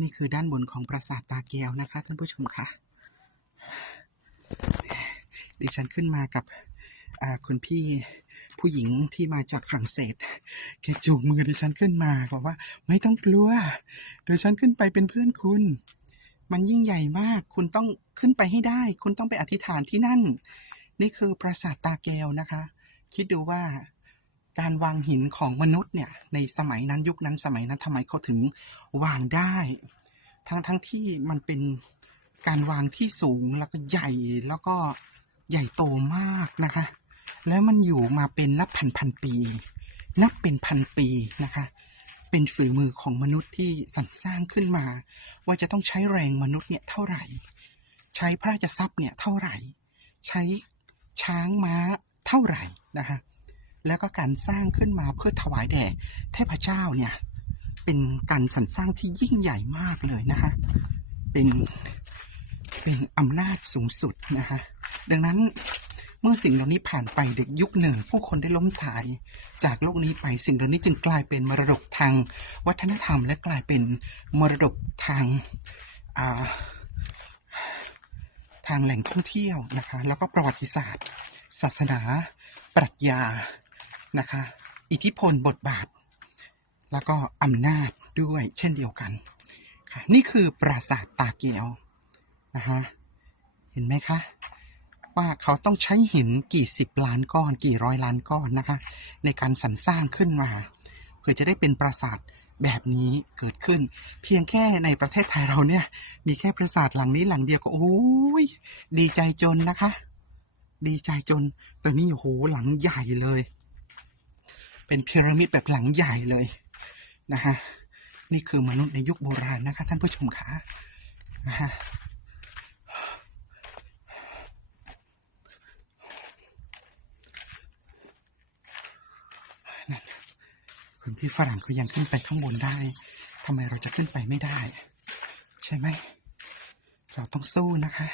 นี่คือด้านบนของปราสาทตาแก้วนะคะท่านผู้ชมค่ะดิฉันขึ้นมากับคุณพี่ผู้หญิงที่มาจากฝรั่งเศสแกจูงมือดิฉันขึ้นมาบอกว่าไม่ต้องกลัวเดี๋ยวฉันขึ้นไปเป็นเพื่อนคุณ มันยิ่งใหญ่มากคุณต้องขึ้นไปให้ได้ คุณต้องไปอธิษฐานที่นั่น นี่คือปราสาทตาแก้วนะคะ คิดดูว่า การวางหินของมนุษย์เนี่ยในสมัยนั้นยุคนั้นสมัยนั้นทำไมเขาถึงวางได้ ทั้งทั้งที่มันเป็นการวางที่สูงแล้วก็ใหญ่แล้วก็ใหญ่โตมากนะคะ แล้วมันอยู่มาเป็นนับพันพันปี นับเป็นพันปีนะคะ เป็นฝีมือของมนุษย์ที่สรรสร้างขึ้นมา ว่าจะต้องใช้แรงมนุษย์เนี่ยเท่าไหร่ ใช้พระราชทรัพย์เนี่ยเท่าไหร่ ใช้ช้างม้าเท่าไหร่นะคะ แล้วก็การสร้างขึ้นมาเพื่อถวายแด่เทพเจ้าเนี่ย เป็นการสรรสร้างที่ยิ่งใหญ่มากเลยนะคะ เป็นเป็นอำนาจสูงสุดนะคะ ดังนั้นเมื่อสิ่งเหล่านี้ผ่านไปเด็กยุคหนึ่ง ผู้คนได้ล้มถาย จากโลกนี้ไปสิ่งเหล่านี้จึงกลายเป็นมรดกทางวัฒนธรรม และกลายเป็นมรดกทางาทางแหล่งท่องเที่ยวนะคะ แล้วก็ประวัติศาสตร์ ศาสนา ปรัชญา นะคะ อิทธิพลบทบาท แล้วก็อำนาจด้วยเช่นเดียวกันค่ะนี่คือปราสาทตาเกียวนะฮะเห็นไหมคะ ว่าเขาต้องใช้หินกี่สิบล้านก้อนกี่ร้อยล้านก้อนนะคะ ในการสรรสร้างขึ้นมา เพื่อจะได้เป็นปราสาทแบบนี้เกิดขึ้น เพียงแค่ในประเทศไทยเราเนี่ย มีแค่ปราสาทหลังนี้หลังเดียวก็โอ้ยดีใจจนนะคะ ดีใจจนแต่นี่โอ้โหหลังใหญ่เลย เป็นพีระมิดแบบหลังใหญ่เลยนะฮะนี่คือมนุษย์ในยุคโบราณนะคะท่านผู้ชมคะนะฮะนั่นคุณพี่ฝรั่งเขายังขึ้นไปข้างบนได้ ทำไมเราจะขึ้นไปไม่ได้ ใช่ไหม เราต้องสู้นะคะ